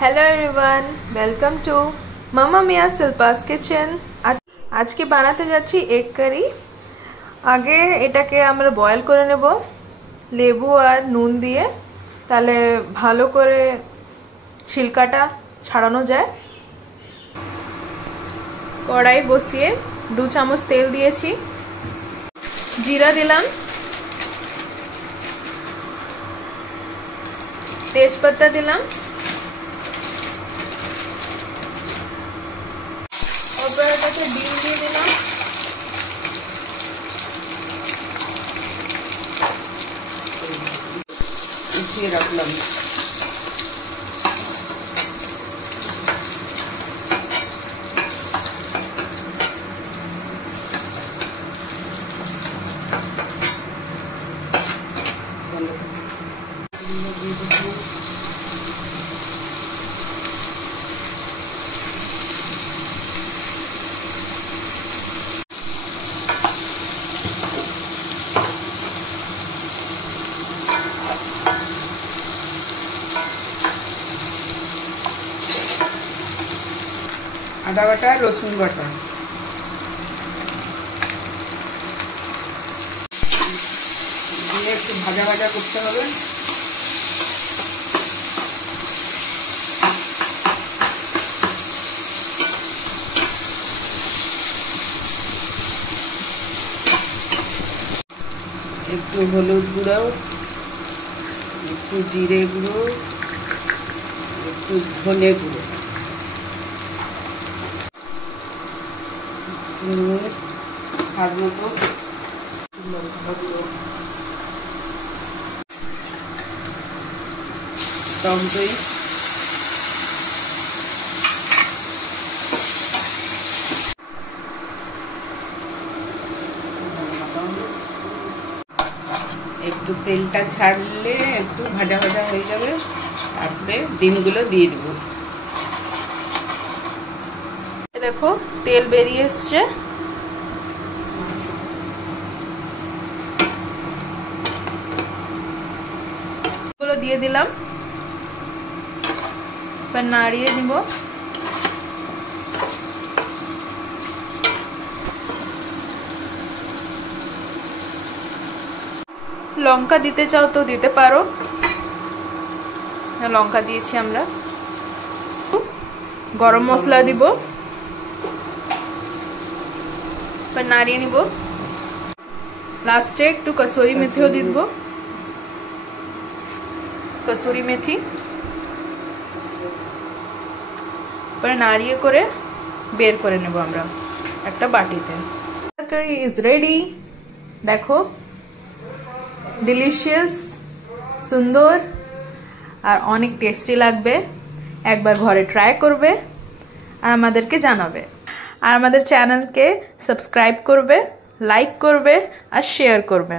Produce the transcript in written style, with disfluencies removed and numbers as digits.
Hello everyone, welcome to Mama Mia Shilpa's kitchen. आज के बानाते जाচ্ছি egg কারি। आगे এটাকে আমরা বয়েল করে নেব লেবু আর নুন দিয়ে, তাহলে ভালো করে ছিলকাটা ছাড়ানো যায়। কড়াই বসিয়ে 2 চামচ তেল দিয়েছি, জিরা দিলাম, তেজপাতা দিলাম, অপরাটাকে ডিম দিয়ে দিলাম, উঠিয়ে রাখলাম। আদা বাটা, রসুন বাটা, দিয়ে একটু ভাজা ভাজা করতে হবে। একটু হলুদ গুঁড়ো, একটু জিরে গুঁড়ো, একটু ধনে গুঁড়ো, স্বাদ মতো টক দই, একটু তেলটা ছাড়লে একটু ভাজা ভাজা হয়ে যাবে, তারপরে ডিমগুলো দিয়ে দেবো। দেখো তেল বেরিয়ে এসছে, গুলো দিয়ে দিলাম, এবার নাড়িয়ে নিব। লঙ্কা দিতে চাও তো দিতে পারো, লঙ্কা দিয়েছি আমরা। গরম মশলা দিব, এবার নাড়িয়ে নিব। লাস্টে একটু কসুরি মেথিও দিয়ে দেবো, কসুরি মেথি। এবার নাড়িয়ে করে বের করে নেব আমরা একটা বাটিতে। Curry is ready. দেখো ডিলিশিয়াস, সুন্দর আর অনেক টেস্টি লাগবে। একবার ঘরে ট্রাই করবে আর আমাদেরকে জানাবে। আর আমাদের চ্যানেলকে সাবস্ক্রাইব করবে, লাইক করবে আর শেয়ার করবে।